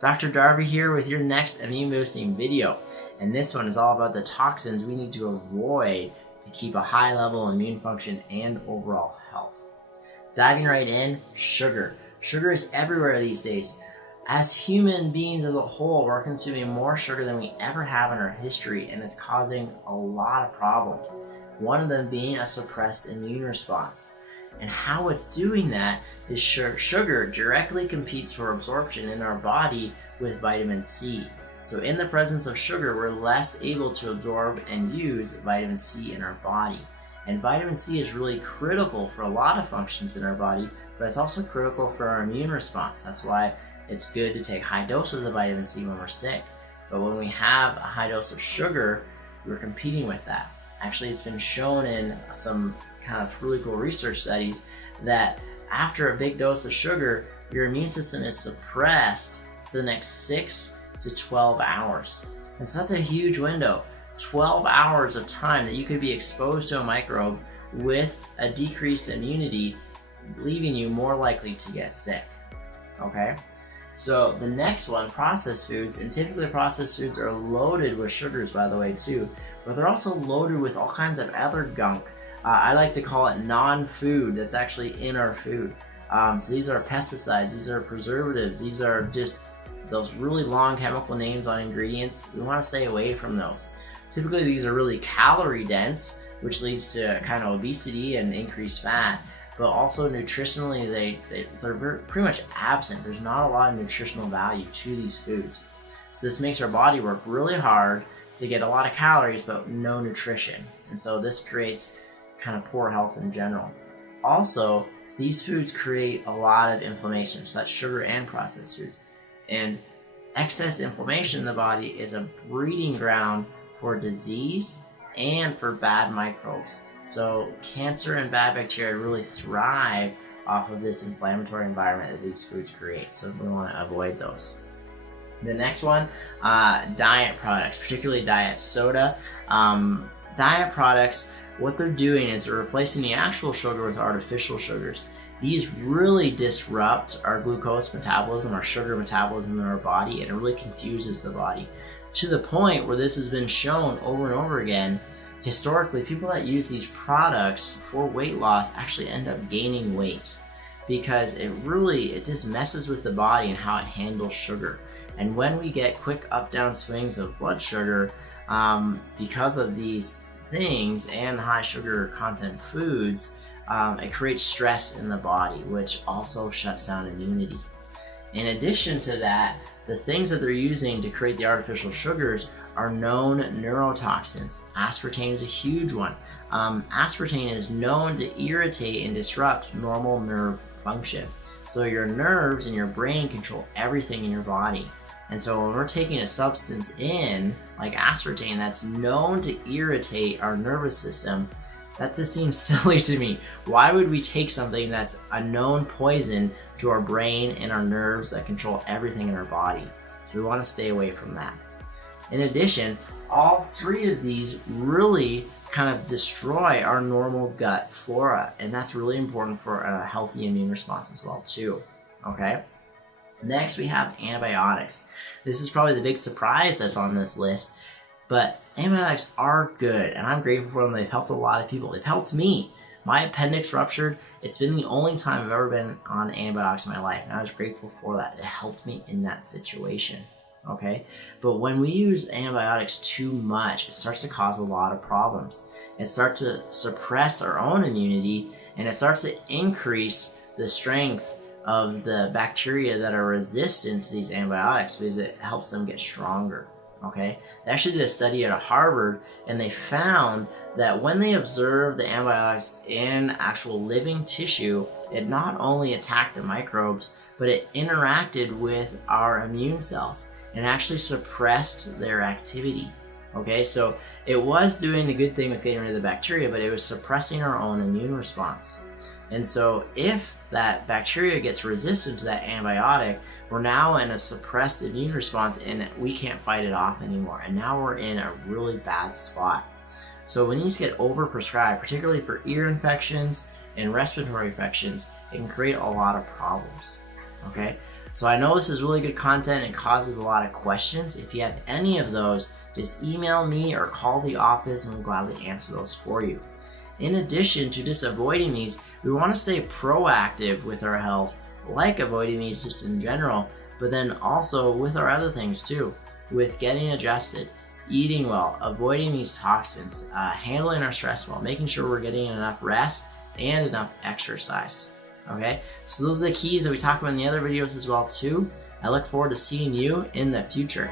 Dr. Darby here with your next immune boosting video. And this one is all about the toxins we need to avoid to keep a high level of immune function and overall health. Diving right in, sugar. Sugar is everywhere these days. As human beings as a whole, we're consuming more sugar than we ever have in our history, and it's causing a lot of problems. One of them being a suppressed immune response. And how it's doing that is sugar directly competes for absorption in our body with vitamin C. So in the presence of sugar, we're less able to absorb and use vitamin C in our body. And vitamin C is really critical for a lot of functions in our body, but it's also critical for our immune response. That's why it's good to take high doses of vitamin C when we're sick. But when we have a high dose of sugar, we're competing with that. Actually, it's been shown in some kind of really cool research studies that after a big dose of sugar, your immune system is suppressed for the next 6 to 12 hours. And so that's a huge window. 12 hours of time that you could be exposed to a microbe with a decreased immunity, leaving you more likely to get sick. Okay? So the next one, processed foods, and typically processed foods are loaded with sugars, by the way, too, but they're also loaded with all kinds of other gunk. I like to call it non-food that's actually in our food. So these are pesticides, these are preservatives, these are just those really long chemical names on ingredients. We want to stay away from those. Typically these are really calorie dense, which leads to kind of obesity and increased fat, but also nutritionally they're pretty much absent. There's not a lot of nutritional value to these foods. So this makes our body work really hard to get a lot of calories but no nutrition. And so this creates kind of poor health in general. Also, these foods create a lot of inflammation, so that's sugar and processed foods. And excess inflammation in the body is a breeding ground for disease and for bad microbes. So cancer and bad bacteria really thrive off of this inflammatory environment that these foods create, so we want to avoid those. The next one, diet products, particularly diet soda. Diet products, what they're doing is they're replacing the actual sugar with artificial sugars. These really disrupt our glucose metabolism, our sugar metabolism in our body, and it really confuses the body. To the point where this has been shown over and over again, historically, people that use these products for weight loss actually end up gaining weight because it just messes with the body and how it handles sugar. And when we get quick up-down swings of blood sugar, because of these things and the high sugar content foods, it creates stress in the body, which also shuts down immunity. In addition to that, the things that they're using to create the artificial sugars are known neurotoxins. Aspartame is a huge one. Aspartame is known to irritate and disrupt normal nerve function. So your nerves and your brain control everything in your body. And so when we're taking a substance in, like aspartame, that's known to irritate our nervous system, that just seems silly to me. Why would we take something that's a known poison to our brain and our nerves that control everything in our body? So we want to stay away from that. In addition, all three of these really kind of destroy our normal gut flora, and that's really important for a healthy immune response as well too, okay? Next, we have antibiotics. This is probably the big surprise that's on this list, but antibiotics are good, and I'm grateful for them. They've helped a lot of people. They've helped me. My appendix ruptured. It's been the only time I've ever been on antibiotics in my life, and I was grateful for that. It helped me in that situation, okay? But when we use antibiotics too much, it starts to cause a lot of problems. It starts to suppress our own immunity, and it starts to increase the strength of the bacteria that are resistant to these antibiotics because it helps them get stronger, okay? They actually did a study at Harvard, and they found that when they observed the antibiotics in actual living tissue, it not only attacked the microbes, but it interacted with our immune cells and actually suppressed their activity, okay? So it was doing the good thing with getting rid of the bacteria, but it was suppressing our own immune response. And so if that bacteria gets resistant to that antibiotic, we're now in a suppressed immune response and we can't fight it off anymore. And now we're in a really bad spot. So when these get overprescribed, particularly for ear infections and respiratory infections, it can create a lot of problems, okay? So I know this is really good content and causes a lot of questions. If you have any of those, just email me or call the office and we'll gladly answer those for you. In addition to just avoiding these, we want to stay proactive with our health, like avoiding these just in general, but then also with our other things too, with getting adjusted, eating well, avoiding these toxins, handling our stress well, making sure we're getting enough rest and enough exercise. Okay, so those are the keys that we talked about in the other videos as well too. I look forward to seeing you in the future.